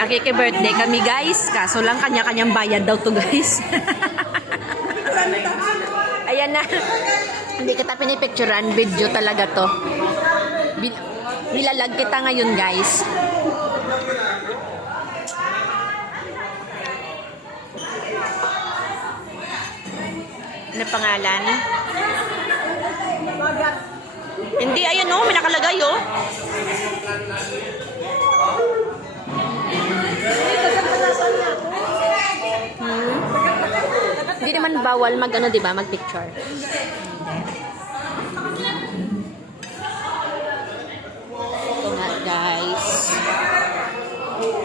Nakiki-birthday kami guys. Kaso lang kanya-kanyang bayad daw to guys. Ayan na. Hindi kita pinipicturean. Video talaga to. Nilalag kita ngayon guys. Ano pangalan? Hindi, ayan o. May nakalagay o. Hindi naman bawal mag ano, 'di ba? Mag-picture. Ito nga, guys.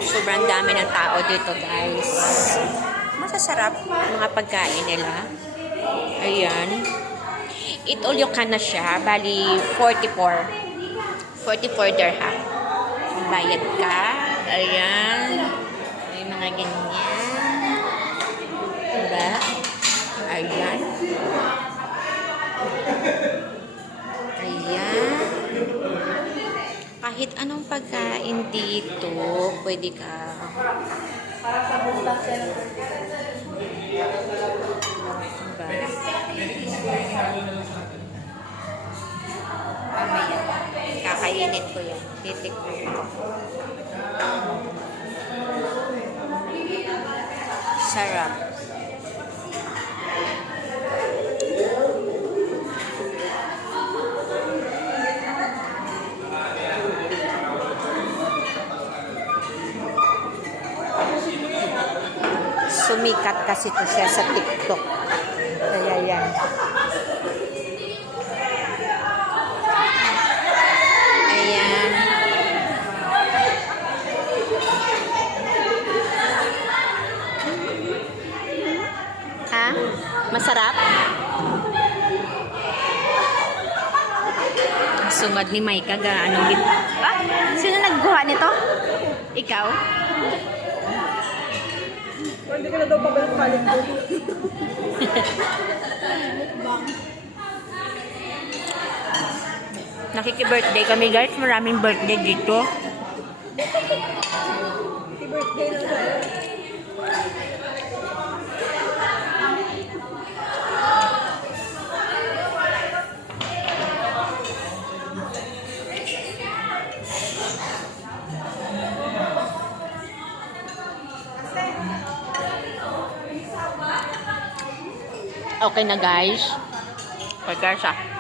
Sobrang dami ng tao dito, guys. Masasarap mga pagkain nila. Ayan. Eat all you can na siya. Bali, 44. 44 dirham. Bayad ka. Ayan. May mga ganyan. Diba? Ayan. Ayan. Kahit anong pagkain dito, pwede ka. Para sa butas yan. Diba? Mamaya. Kakainin ko yan. Titikman ko. Sarap. Sumikat kasi to siya sa TikTok. Kaya yan. Ayan. Ha? Masarap? Sungad ni Maika ga anong git. Ah, sino nagguha nito? Ikaw? Hindi ka na daw pabalik-balik doon. Nakiki-birthday kami guys. Maraming birthday dito. Happy birthday na sa'yo. Okay na guys. Pagkasa.